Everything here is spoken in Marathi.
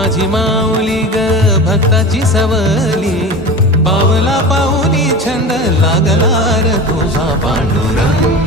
माझी माऊली ग भक्ताची सवली. पावला पाऊली छंद लागला र तुझा पांडुरंग.